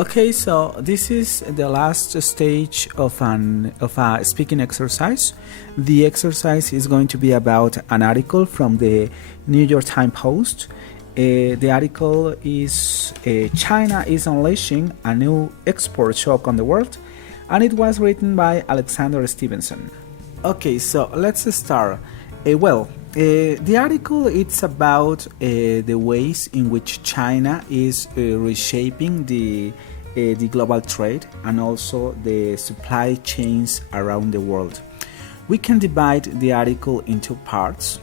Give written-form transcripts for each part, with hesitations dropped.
Okay, so this is the last stage of a speaking exercise. The exercise is going to be about an article from the New York Times Post. The article is China is unleashing a new export shock on the world, and it was written by Alexander Stevenson. Okay, so let's start. The article it's about the ways in which China is reshaping the global trade and also the supply chains around the world. We can divide the article into parts.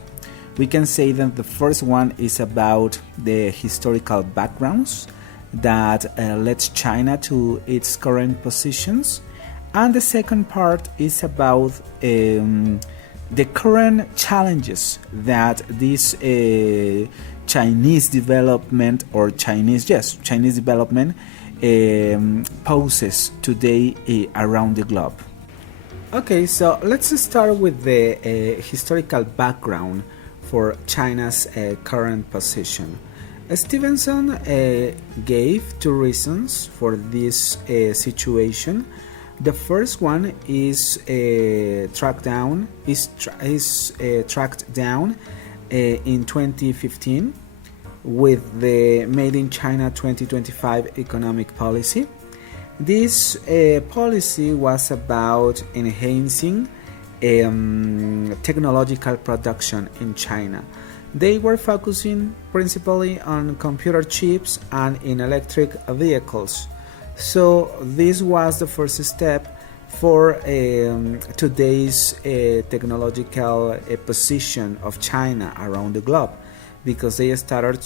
We can say that the first one is about the historical backgrounds that led China to its current positions, and the second part is about the current challenges that this Chinese development poses today around the globe. Okay, so let's start with the historical background for China's current position. Stevenson gave two reasons for this situation. The first one is tracked down in 2015 with the Made in China 2025 economic policy. This policy was about enhancing technological production in China. They were focusing principally on computer chips and in electric vehicles. So this was the first step for today's technological position of China around the globe, because they started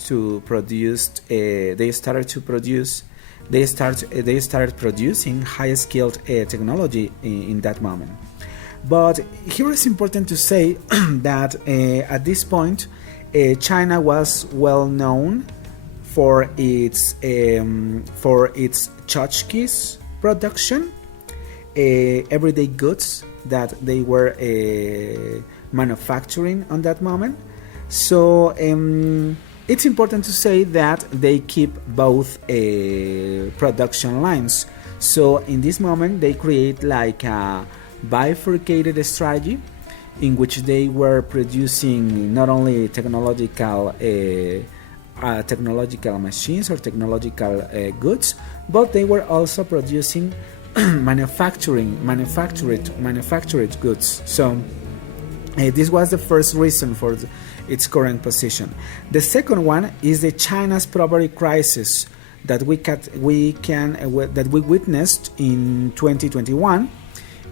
producing high-skilled technology in that moment. But here it's important to say that at this point, China was well known for its tchotchkes production, everyday goods that they were manufacturing on that moment. So it's important to say that they keep both production lines. So in this moment they create like a bifurcated strategy in which they were producing not only technological machines or technological goods, but they were also producing manufactured goods. So this was the first reason for its current position. The second one is the China's property crisis that we witnessed in 2021,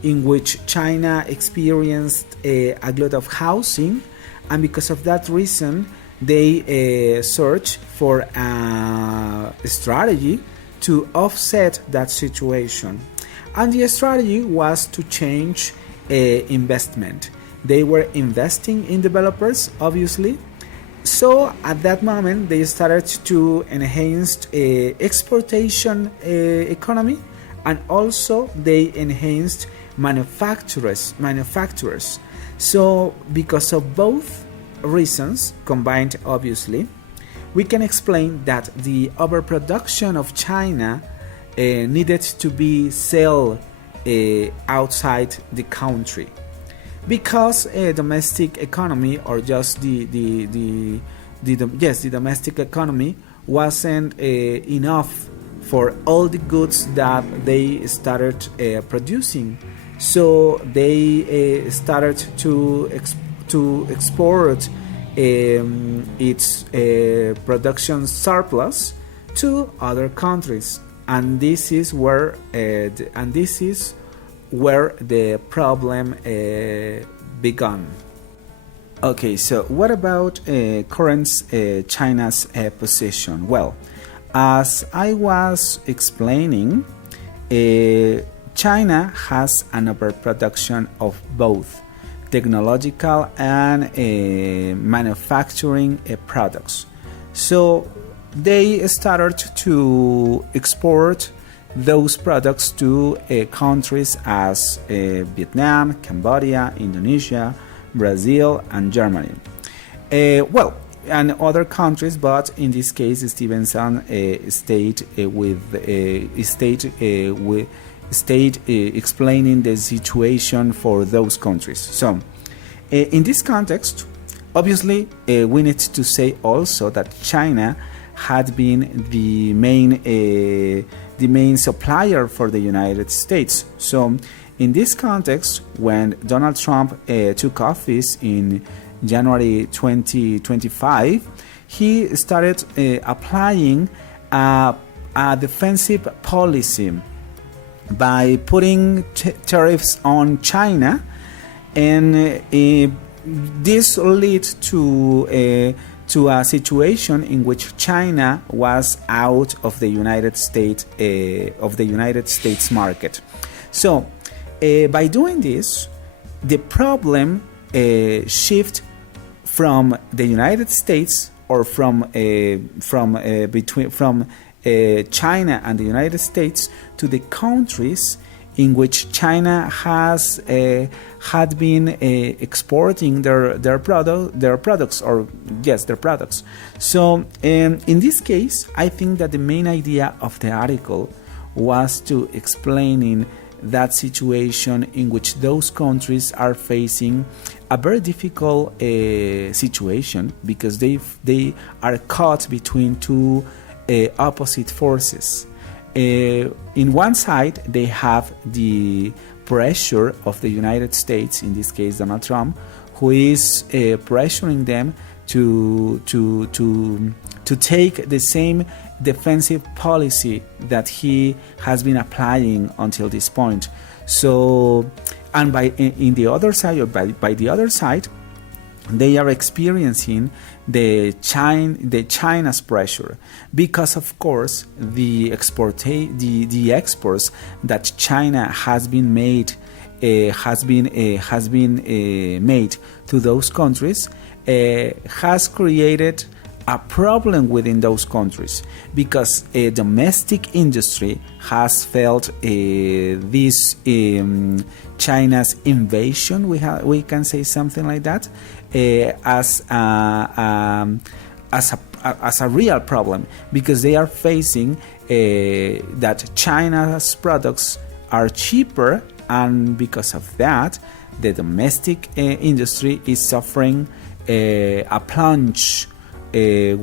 in which China experienced a glut of housing, and because of that reason they searched for a strategy to offset that situation. And the strategy was to change investment. They were investing in developers, obviously. So at that moment they started to enhance exportation economy, and also they enhanced manufacturers. So because of both reasons combined, obviously, we can explain that the overproduction of China needed to be sold outside the country, because domestic economy, or just the domestic economy wasn't enough for all the goods that they started producing. So they started to export its production surplus to other countries, and this is where the problem began. Okay, so what about current China's position? Well, as I was explaining, China has an overproduction of both technological and manufacturing products. So they started to export those products to countries as Vietnam, Cambodia, Indonesia, Brazil, and Germany. and other countries, but in this case, Stevenson stayed explaining the situation for those countries. So, in this context, obviously, we need to say also that China had been the main supplier for the United States. So, in this context, when Donald Trump took office in January 2025, he started applying a defensive policy by putting tariffs on China, and this led to a situation in which China was out of the United States market. So, by doing this, the problem shift from the United States, or from China and the United States, to the countries in which China had been exporting their products. So in this case, I think that the main idea of the article was to explaining that situation in which those countries are facing a very difficult situation, because they are caught between two opposite forces. In one side, they have the pressure of the United States, in this case Donald Trump, who is pressuring them to take the same defensive policy that he has been applying until this point. So, and by the other side, they are experiencing the China's pressure, because of course the exports that China has been made to those countries has created a problem within those countries, because a domestic industry has felt this China's invasion, we can say something like that, as a real problem, because they are facing that China's products are cheaper, and because of that, the domestic industry is suffering a plunge in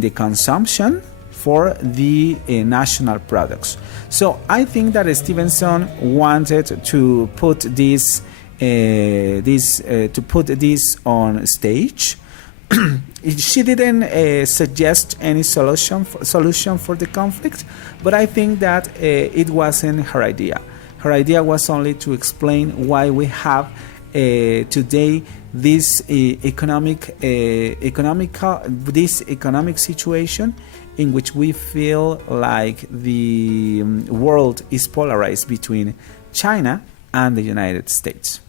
the consumption for the national products. So I think that Stevenson wanted to put this on stage. She didn't suggest any solution for the conflict, but I think that it wasn't her idea. Her idea was only to explain why we have today this economic situation in which we feel like the world is polarized between China and the United States.